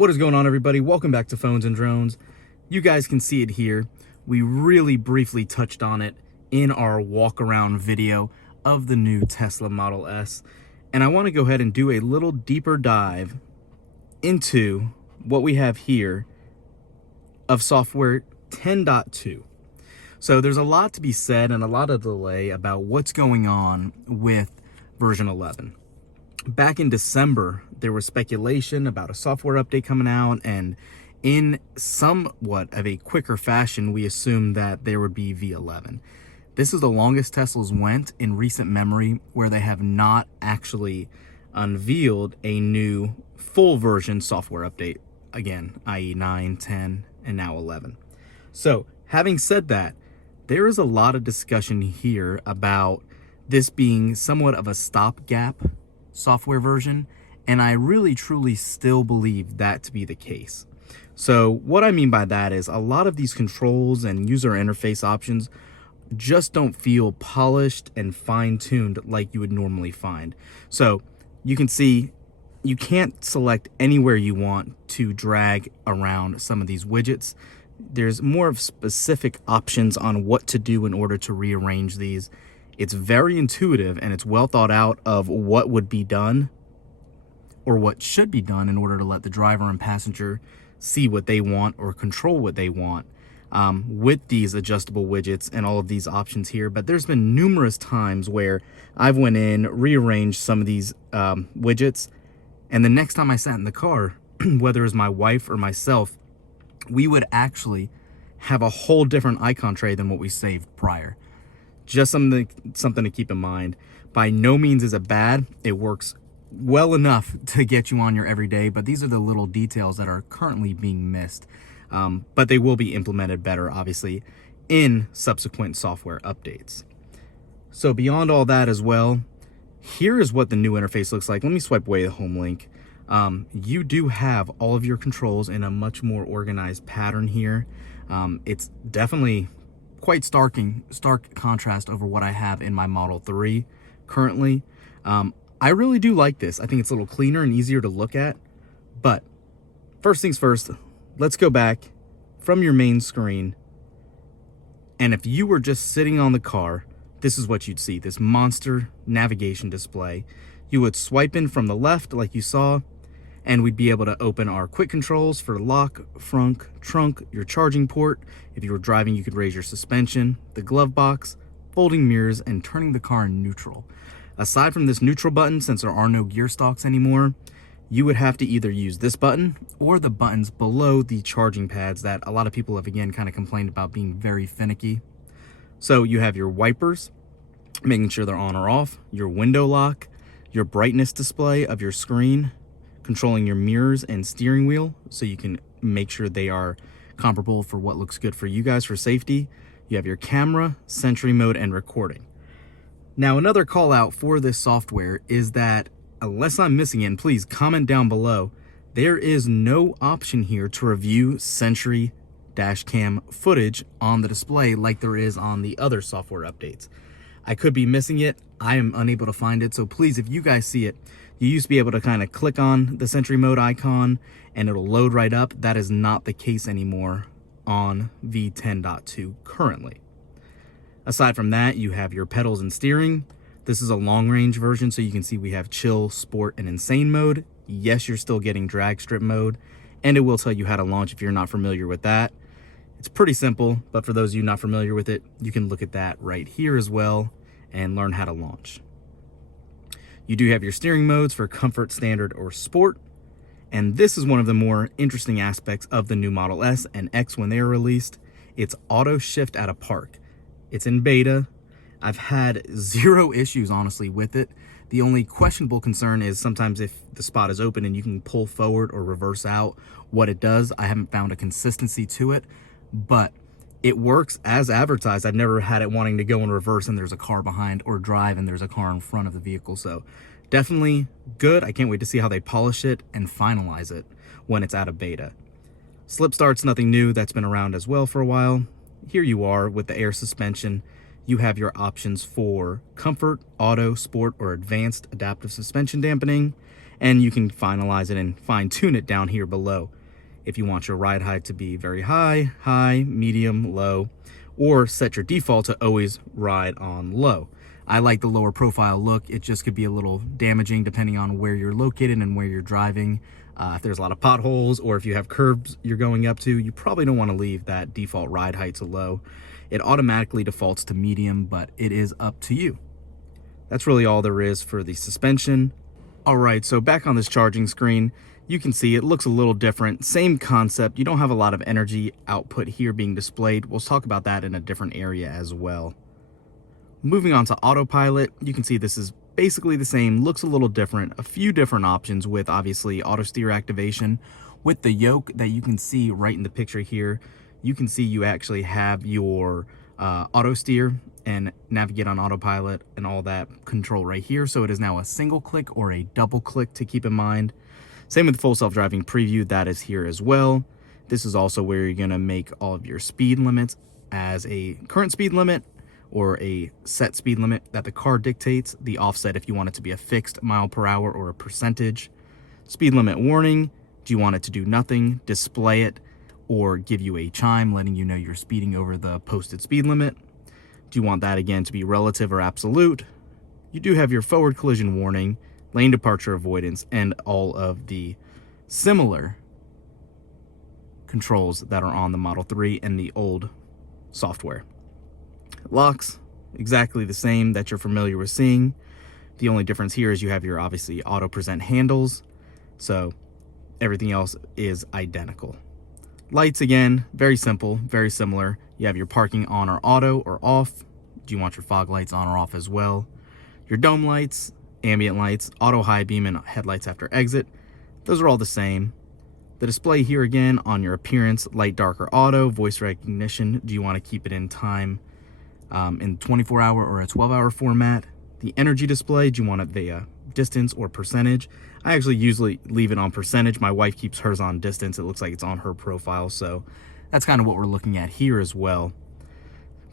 What is going on, everybody? Welcome back to Phones and Drones. You guys can see it here. We really briefly touched on it in our walk around video of the new Tesla Model S. And I want to go ahead and do a little deeper dive into what we have here of software 10.2. So there's a lot to be said and a lot of delay about what's going on with version 11. Back in December, there was speculation about a software update coming out, and in somewhat of a quicker fashion, we assumed that there would be V11. This is the longest Teslas went in recent memory where they have not actually unveiled a new full version software update. Again, i.e. 9, 10, and now 11. So having said that, there is a lot of discussion here about this being somewhat of a stopgap software version, and I really truly still believe that to be the case. So what I mean by that is a lot of these controls and user interface options just don't feel polished and fine-tuned like you would normally find. So you can see you can't select anywhere you want to drag around some of these widgets. There's more of specific options on what to do in order to rearrange these. It's very intuitive and it's well thought out of what would be done or what should be done in order to let the driver and passenger see what they want or control what they want with these adjustable widgets and all of these options here. But there's been numerous times where I've went in, rearranged some of these widgets, and the next time I sat in the car, whether it was my wife or myself, we would actually have a whole different icon tray than what we saved prior. Just something to keep in mind. By no means is it bad. It works well enough to get you on your everyday, but these are the little details that are currently being missed. But they will be implemented better, obviously, in subsequent software updates. So beyond all that as well, here is what the new interface looks like. Let me swipe away the home link. You do have all of your controls in a much more organized pattern here. It's definitely quite stark contrast over what I have in my Model 3 currently. I really do like this. I think it's a little cleaner and easier to look at. But first things first, let's go back from your main screen. And if you were just sitting on the car, this is what you'd see, this monster navigation display. You would swipe in from the left like you saw, and we'd be able to open our quick controls for lock, front, trunk, your charging port. If you were driving, you could raise your suspension, the glove box, folding mirrors, and turning the car in neutral. Aside from this neutral button, since there are no gear stalks anymore, you would have to either use this button or the buttons below the charging pads that a lot of people have, again, kind of complained about being very finicky. So you have your wipers, making sure they're on or off, your window lock, your brightness display of your screen, controlling your mirrors and steering wheel so you can make sure they are comparable for what looks good for you guys for safety. You have your camera, Sentry mode, and recording. Now, another call out for this software is that, unless I'm missing it, and please comment down below, there is no option here to review Sentry dash cam footage on the display like there is on the other software updates. I could be missing it. I am unable to find it. So please, if you guys see it, you used to be able to kind of click on the Sentry mode icon and it'll load right up. That is not the case anymore on V10.2 currently. Aside from that, you have your pedals and steering. This is a long range version, so you can see we have chill, sport, and insane mode. Yes, you're still getting drag strip mode, and it will tell you how to launch if you're not familiar with that. It's pretty simple, but for those of you not familiar with it, you can look at that right here as well and learn how to launch. You do have your steering modes for comfort, standard, or sport. And this is one of the more interesting aspects of the new Model S and X when they are released. It's auto shift at a park. It's in beta. I've had zero issues, honestly, with it. The only questionable concern is sometimes if the spot is open and you can pull forward or reverse out what it does. I haven't found a consistency to it, but it works as advertised. I've never had it wanting to go in reverse and there's a car behind, or drive and there's a car in front of the vehicle. So definitely good. I can't wait to see how they polish it and finalize it when it's out of beta. Slip start's nothing new. That's been around as well for a while. Here you are with the air suspension. You have your options for comfort, auto, sport, or advanced adaptive suspension dampening. and you can finalize it and fine tune it down here below. If you want your ride height to be very high, high, medium, low, or set your default to always ride on low. I like the lower profile look. It just could be a little damaging depending on where you're located and where you're driving. If there's a lot of potholes or if you have curbs you're going up to, you probably don't want to leave that default ride height to low. It automatically defaults to medium, but it is up to you. That's really all there is for the suspension. All right, so back on this charging screen, you can see it looks a little different. Same concept. You don't have a lot of energy output here being displayed. We'll talk about that in a different area as well. Moving on to Autopilot, you can see this is basically the same, looks a little different. A few different options with obviously auto steer activation. With the yoke that you can see right in the picture here, you can see you actually have your auto steer and navigate on Autopilot and all that control right here. So it is now a single click or a double click to keep in mind. Same with full self-driving preview, that is here as well. This is also where you're gonna make all of your speed limits as a current speed limit or a set speed limit that the car dictates, the offset if you want it to be a fixed mile per hour or a percentage. Speed limit warning, do you want it to do nothing, display it, or give you a chime letting you know you're speeding over the posted speed limit? Do you want that again to be relative or absolute? You do have your forward collision warning, lane departure avoidance, and all of the similar controls that are on the Model 3 and the old software. Locks, exactly the same that you're familiar with seeing. The only difference here is you have your obviously auto present handles, so everything else is identical. Lights, again, very simple, very similar. You have your parking on or auto or off. Do you want your fog lights on or off as well? Your dome lights, ambient lights, auto high beam, and headlights after exit. Those are all the same. The display here again on your appearance, light, dark, or auto, voice recognition. Do you want to keep it in time in 24-hour or a 12-hour format? The energy display, do you want it via distance or percentage? I actually usually leave it on percentage. My wife keeps hers on distance. It looks like it's on her profile, so that's kind of what we're looking at here as well.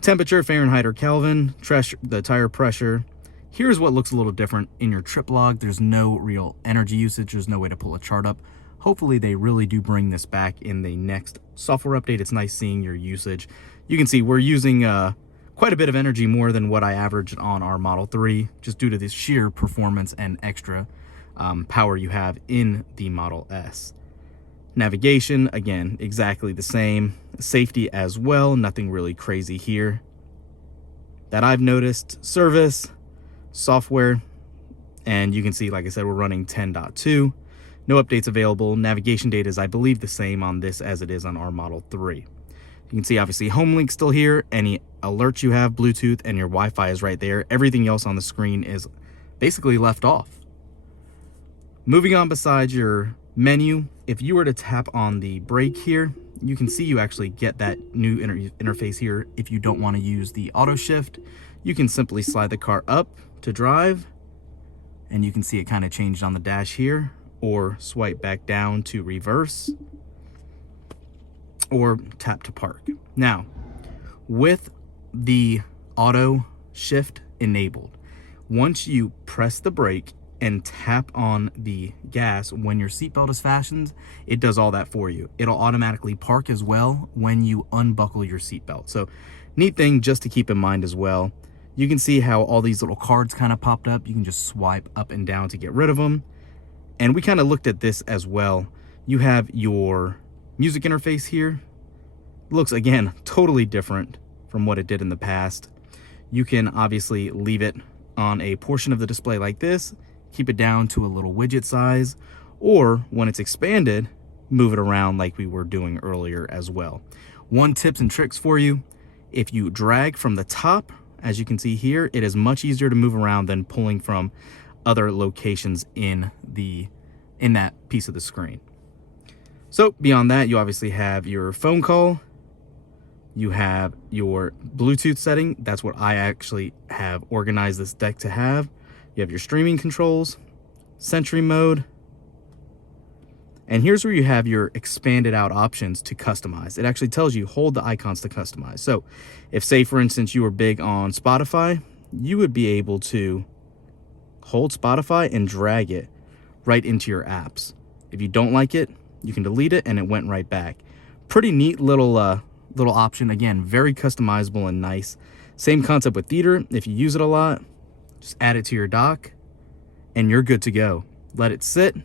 Temperature, Fahrenheit or Kelvin, the tire pressure. Here's what looks a little different in your trip log. There's no real energy usage. There's no way to pull a chart up. Hopefully they really do bring this back in the next software update. It's nice seeing your usage. You can see we're using quite a bit of energy, more than what I averaged on our Model 3, just due to this sheer performance and extra power you have in the Model S. Navigation, again, exactly the same. Safety as well, nothing really crazy here that I've noticed. Service, software, and you can see, like I said, we're running 10.2. No updates available. Navigation data is, I believe, the same on this as it is on our Model 3. You can see, obviously, home link still here. Any alerts you have, Bluetooth, and your Wi-Fi is right there. Everything else on the screen is basically left off. Moving on, besides your menu, if you were to tap on the brake here, you can see you actually get that new interface here. If you don't want to use the auto shift, you can simply slide the car up to drive, and you can see it kind of changed on the dash here, or swipe back down to reverse, or tap to park. Now, with the auto shift enabled, once you press the brake and tap on the gas when your seatbelt is fastened, it does all that for you. It'll automatically park as well when you unbuckle your seatbelt. So neat thing just to keep in mind as well. You can see how all these little cards kind of popped up. You can just swipe up and down to get rid of them. And we kind of looked at this as well. You have your music interface here. Looks, again, totally different from what it did in the past. You can obviously leave it on a portion of the display like this, keep it down to a little widget size, or when it's expanded, move it around like we were doing earlier as well. One tips and tricks for you: if you drag from the top, as you can see here, it is much easier to move around than pulling from other locations in that piece of the screen. So beyond that, you obviously have your phone call, you have your Bluetooth setting. That's what I actually have organized this deck to have. You have your streaming controls, Sentry mode, and here's where you have your expanded out options to customize. It actually tells you hold the icons to customize. So if, say for instance, you were big on Spotify, you would be able to hold Spotify and drag it right into your apps. If you don't like it, you can delete it and it went right back. Pretty neat little option. Again, very customizable and nice. Same concept with theater. If you use it a lot, just add it to your dock and you're good to go. Let it sit,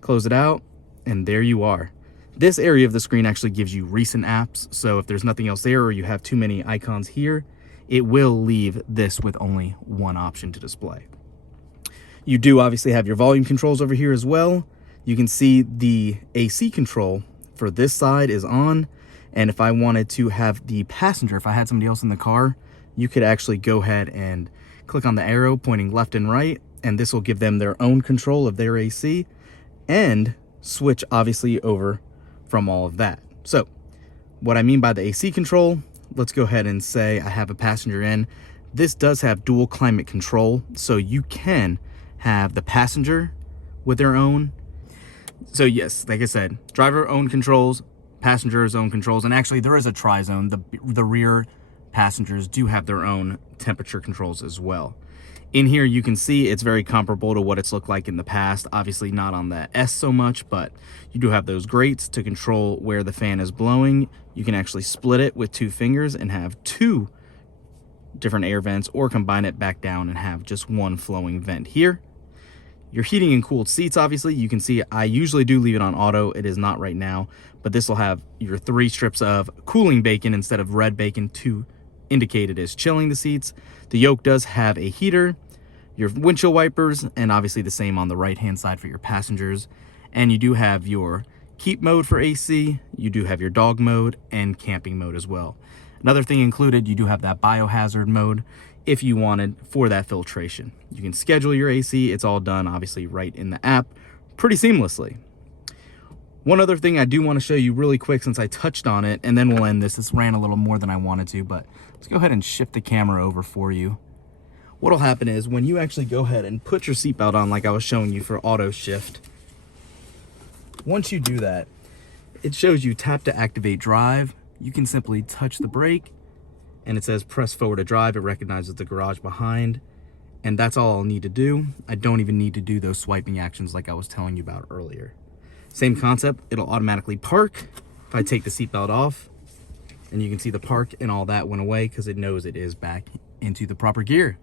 close it out, and there you are. This area of the screen actually gives you recent apps, so if there's nothing else there or you have too many icons here, it will leave this with only one option to display. You do obviously have your volume controls over here as well. You can see the AC control for this side is on, and if I wanted to have the passenger, if I had somebody else in the car, you could actually go ahead and click on the arrow pointing left and right, and this will give them their own control of their AC and switch obviously over from all of that. So what I mean by the AC control, let's go ahead and say I have a passenger in. This does have dual climate control, so you can have the passenger with their own. So yes, like I said, driver own controls, passenger's own controls, and actually there is a tri-zone. The rear passengers do have their own temperature controls as well. In here, you can see it's very comparable to what it's looked like in the past. Obviously not on the S so much, but you do have those grates to control where the fan is blowing. You can actually split it with 2 fingers and have 2 different air vents, or combine it back down and have just one flowing vent here. Your heating and cooled seats, obviously, you can see I usually do leave it on auto. It is not right now, but this will have your 3 strips of cooling bacon instead of red bacon to indicate it is chilling the seats. The yoke does have a heater, your windshield wipers, and obviously the same on the right hand side for your passengers. And you do have your keep mode for AC, you do have your dog mode and camping mode as well. Another thing included, you do have that biohazard mode if you wanted for that filtration. You can schedule your AC, it's all done obviously right in the app pretty seamlessly. One other thing I do want to show you really quick since I touched on it, and then we'll end this. This ran a little more than I wanted to, but let's go ahead and shift the camera over for you. What'll happen is when you actually go ahead and put your seatbelt on like I was showing you for auto shift, once you do that, it shows you tap to activate drive. You can simply touch the brake and it says press forward to drive. It recognizes the garage behind, and that's all I'll need to do. I don't even need to do those swiping actions like I was telling you about earlier. Same concept, it'll automatically park if I take the seatbelt off, and you can see the park and all that went away because it knows it is back into the proper gear.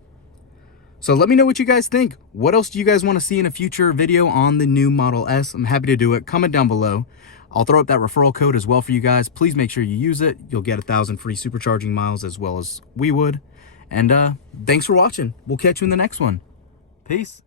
So let me know what you guys think. What else do you guys want to see in a future video on the new Model S? I'm happy to do it. Comment down below. I'll throw up that referral code as well for you guys. Please make sure you use it. You'll get 1,000 free supercharging miles as well as we would. And thanks for watching. We'll catch you in the next one. Peace.